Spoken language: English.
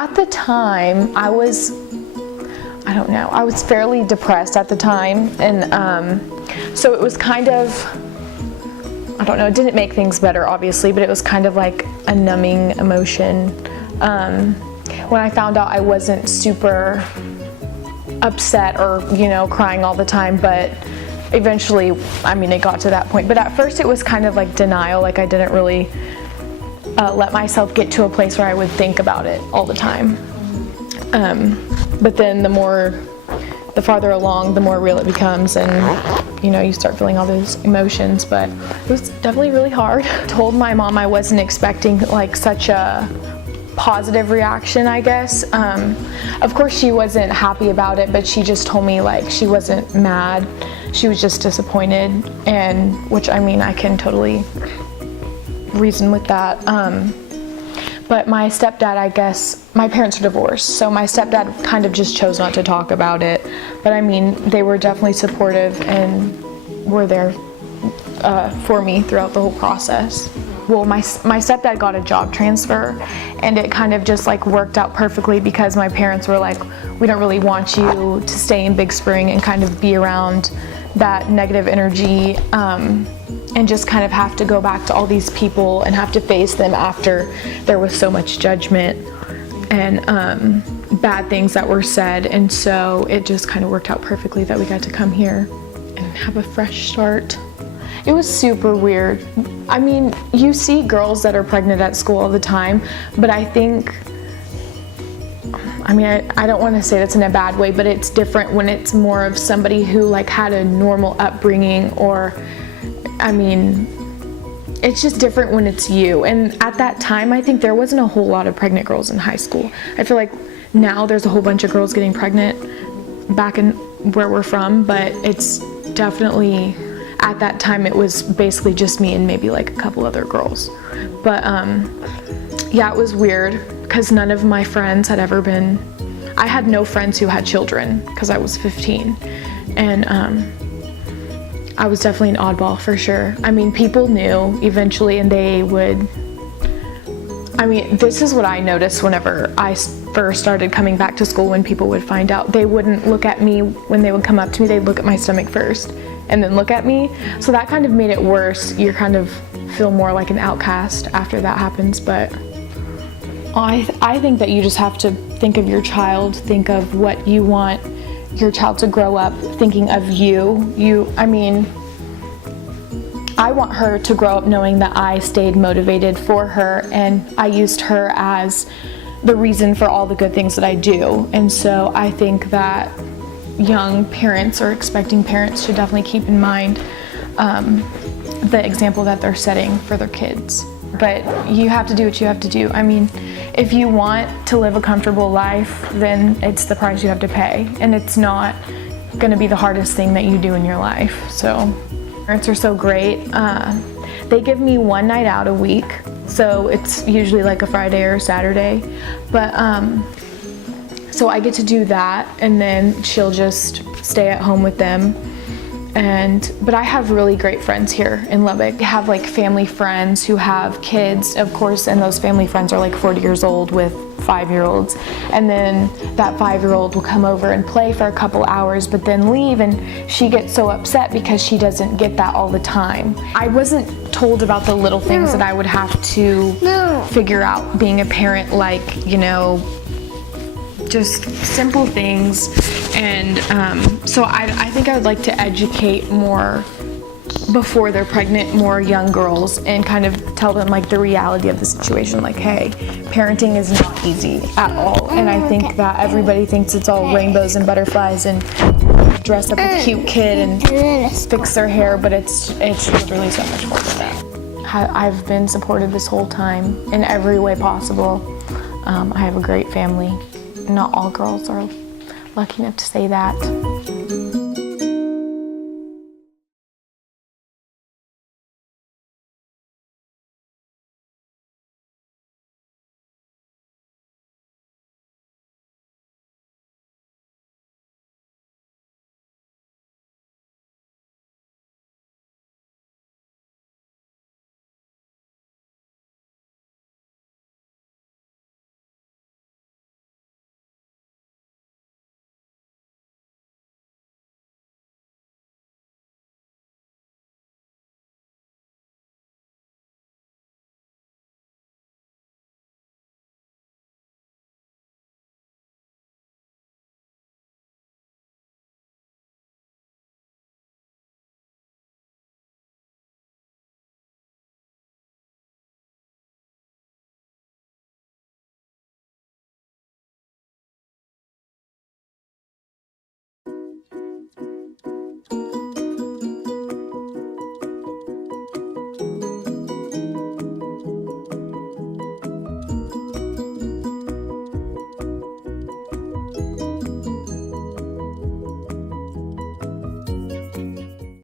At the time, I was fairly depressed at the time, and so it was kind of, I don't know, it didn't make things better obviously, but it was kind of like a numbing emotion. When I found out I wasn't super upset or, crying all the time, but eventually, it got to that point. But at first it was kind of like denial, like I didn't really let myself get to a place where I would think about it all the time. But then the farther along, the more real it becomes, and you start feeling all those emotions. But it was definitely really hard. I told my mom I wasn't expecting like such a positive reaction, I guess. Of course she wasn't happy about it, but she just told me like she wasn't mad, she was just disappointed, and which I can totally reason with that. But my stepdad, I guess, my parents are divorced, so my stepdad kind of just chose not to talk about it. But they were definitely supportive and were there for me throughout the whole process. Well, my stepdad got a job transfer, and it kind of just like worked out perfectly because my parents were like, we don't really want you to stay in Big Spring and kind of be around that negative energy, and just kind of have to go back to all these people and have to face them after there was so much judgment and bad things that were said. And so it just kind of worked out perfectly that we got to come here and have a fresh start. It was super weird. You see girls that are pregnant at school all the time, but I think, I don't want to say that's in a bad way, but it's different when it's more of somebody who like had a normal upbringing, or it's just different when it's you. And at that time, I think there wasn't a whole lot of pregnant girls in high school. I feel like now there's a whole bunch of girls getting pregnant back in where we're from, but it's definitely, at that time it was basically just me and maybe like a couple other girls. But yeah, it was weird because none of my friends had ever been, I had no friends who had children because I was 15, and I was definitely an oddball for sure. People knew eventually, and they would, this is what I noticed whenever I first started coming back to school. When people would find out, they wouldn't look at me when they would come up to me, they'd look at my stomach first and then look at me. So that kind of made it worse. You kind of feel more like an outcast after that happens. But I think that you just have to think of your child, think of what you want your child to grow up thinking of you. I want her to grow up knowing that I stayed motivated for her, and I used her as the reason for all the good things that I do. And so I think that young parents or expecting parents should definitely keep in mind the example that they're setting for their kids. But you have to do what you have to do. If you want to live a comfortable life, then it's the price you have to pay, and it's not going to be the hardest thing that you do in your life. So parents are so great. They give me one night out a week, so it's usually like a Friday or a Saturday. But so I get to do that, and then she'll just stay at home with them. But I have really great friends here in Lubbock. I have like family friends who have kids, of course, and those family friends are like 40 years old with 5-year-olds. And then that 5-year-old will come over and play for a couple hours, but then leave, and she gets so upset because she doesn't get that all the time. I wasn't told about the little things that I would have to figure out being a parent, like, just simple things. And so I think I would like to educate more before they're pregnant, more young girls, and kind of tell them like the reality of the situation, like, hey, parenting is not easy at all. And I think that everybody thinks it's all rainbows and butterflies and dress up a cute kid and fix their hair, but it's literally so much more than that. I've been supported this whole time in every way possible. I have a great family. Not all girls are lucky enough to say that.